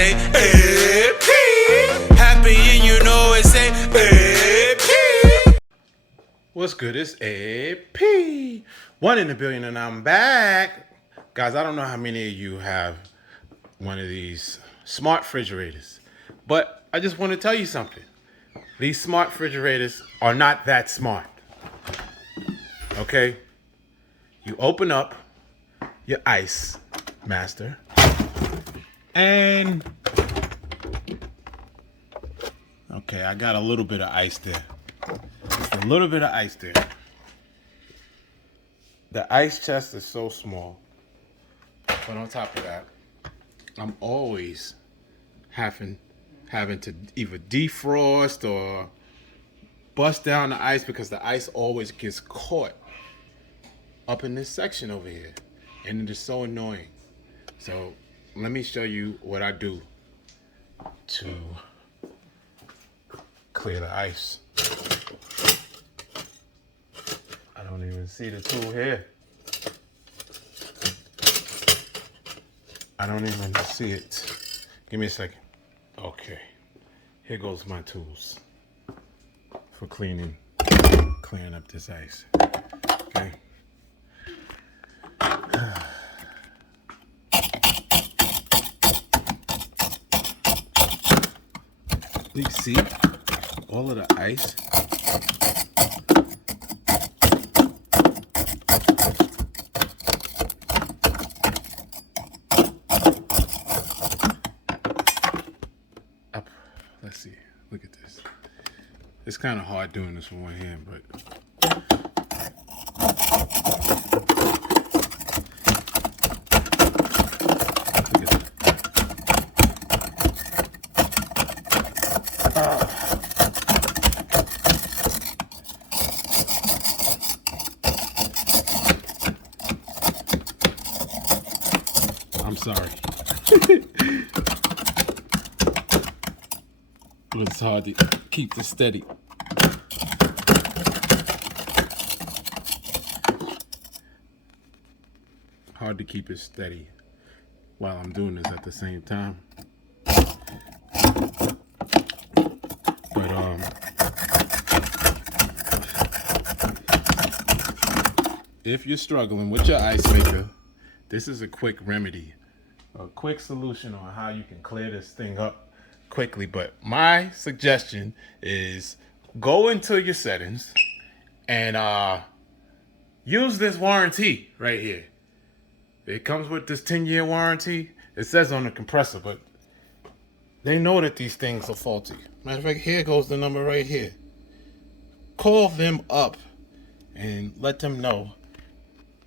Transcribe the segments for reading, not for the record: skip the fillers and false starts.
a AP. Happy and you know it's a AP. What's good? It's AP. 1 in a billion, and I'm back. Guys, I don't know how many of you have one of these smart refrigerators, but I just want to tell you something. These smart refrigerators are not that smart. Okay? You open up your ice master and okay, I got a little bit of ice there. Just a little bit of ice there. The ice chest is so small. But on top of that, I'm always having to either defrost or bust down the ice because the ice always gets caught up in this section over here. And it is so annoying. So let me show you what I do to clear the ice. I don't even see the tool here. I don't even see it. Give me a second. Okay. Here goes my tools for clearing up this ice. Okay. You see all of the ice? Up. Let's see. Look at this. It's kind of hard doing this with one hand, but I'm sorry. But it's hard to keep this steady. Hard to keep it steady while I'm doing this at the same time. But if you're struggling with your ice maker, this is a quick remedy, a quick solution on how you can clear this thing up quickly. But my suggestion is go into your settings and use this warranty right here. It comes with this 10-year warranty. It says on the compressor, but they know that these things are faulty. Matter of fact, here goes the number right here. Call them up and let them know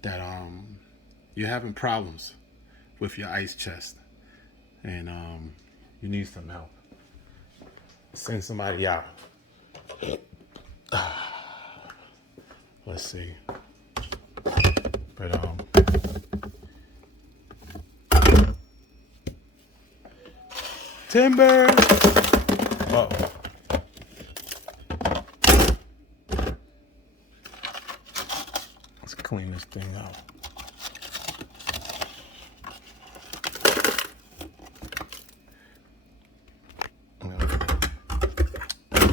that you're having problems with your ice chest and you need some help. Send somebody out. Let's see. But timber. Uh-oh. Let's clean this thing out.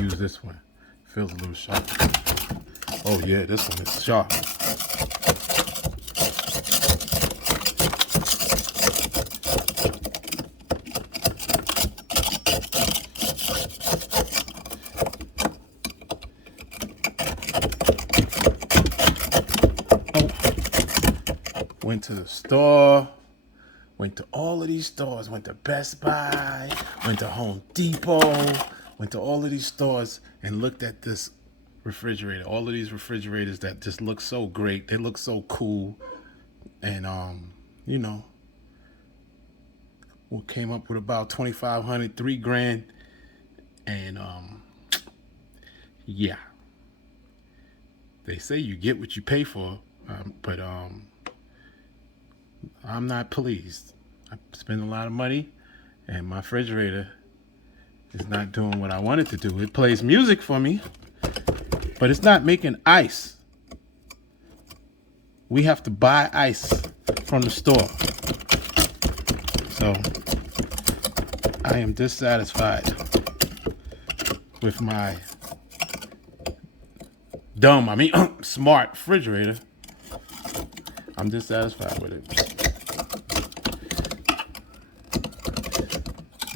Use this one. Feels a little sharp. Oh yeah, this one is sharp. Went to the store, went to all of these stores, went to Best Buy, went to Home Depot, went to all of these stores and looked at this refrigerator. All of these refrigerators that just look so great. They look so cool. And, you know, we came up with about $2,500, $3,000. And, yeah. They say you get what you pay for, but I'm not pleased. I spend a lot of money, and my refrigerator is not doing what I want it to do. It plays music for me, but it's not making ice. We have to buy ice from the store. So I am dissatisfied with my smart refrigerator. I'm dissatisfied with it.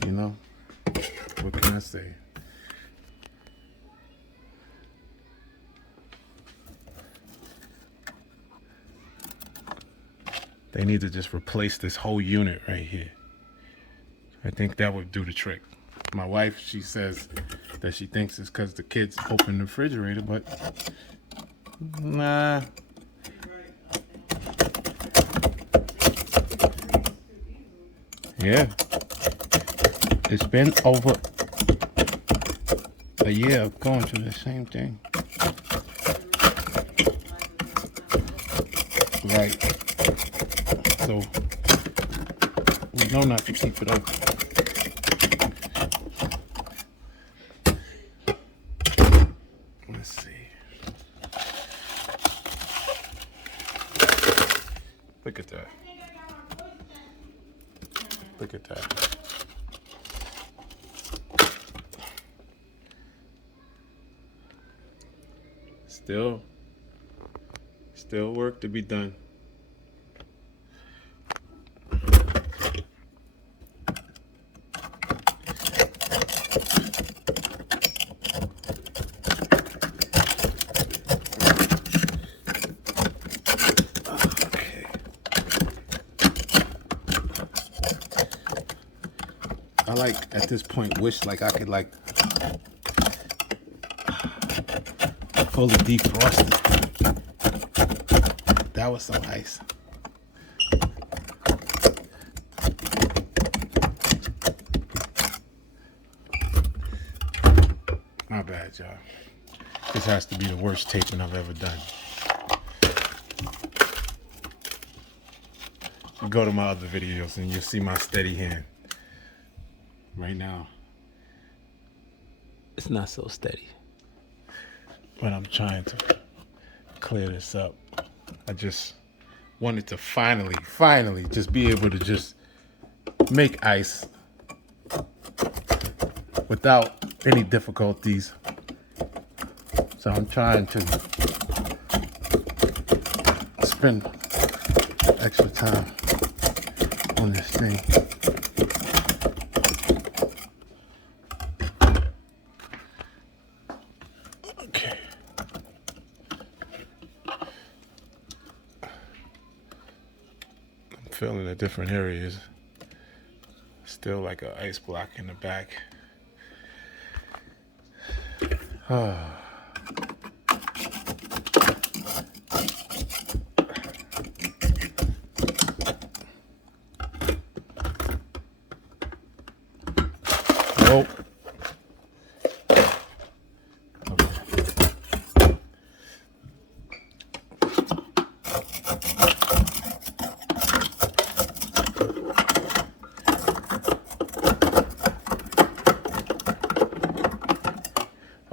You know, what can I say? They need to just replace this whole unit right here. I think that would do the trick. My wife, she says that she thinks it's because the kids open the refrigerator, but nah. Yeah. It's been over a year of going through the same thing. Right. So we know not to keep it open. Let's see. Look at that. Look at that. Still work to be done. I like at this point wish like I could like fully defrost it. That was some ice. My bad, y'all. This has to be the worst taping I've ever done. You go to my other videos and you'll see my steady hand. Right now, it's not so steady. But I'm trying to clear this up. I just wanted to finally just be able to just make ice without any difficulties. So I'm trying to spend extra time on this thing. Okay. I'm feeling the different areas. Still like an ice block in the back. Nope.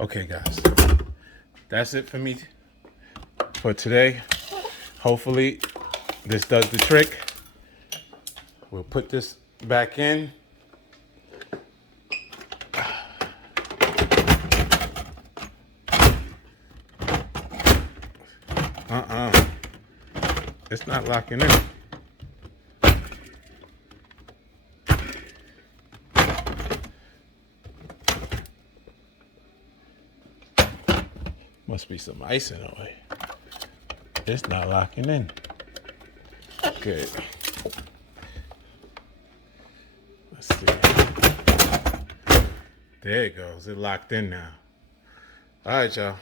Okay, guys, that's it for me for today. Hopefully this does the trick. We'll put this back in. It's not locking in. Must be some ice in the way. It's not locking in. Good. Let's see. There it goes. It locked in now. All right, y'all.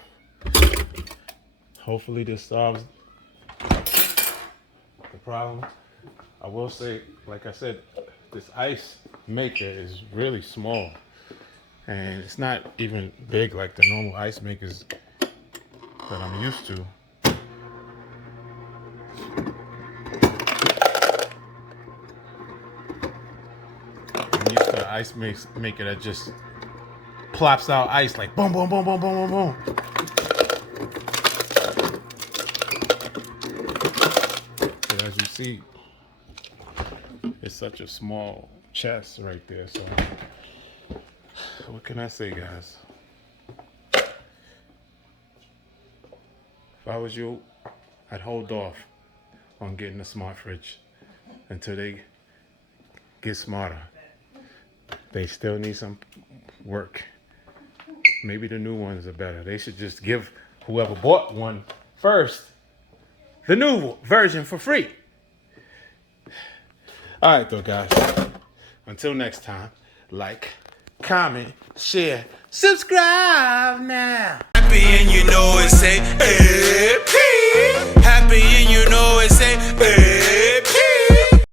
Hopefully this solves the problem. I will say, like I said, this ice maker is really small. And it's not even big like the normal ice makers that I'm used to. I'm used to an ice maker that just plops out ice like boom, boom, boom, boom, boom, boom, boom. But as you see, it's such a small chest right there. So what can I say, guys? If I was you, I'd hold off on getting a smart fridge until they get smarter. They still need some work. Maybe the new ones are better. They should just give whoever bought one first the new version for free. All right, though, guys. Until next time, like, comment, share, subscribe now. Happy and you know it's a happy. Happy and you know it's a happy.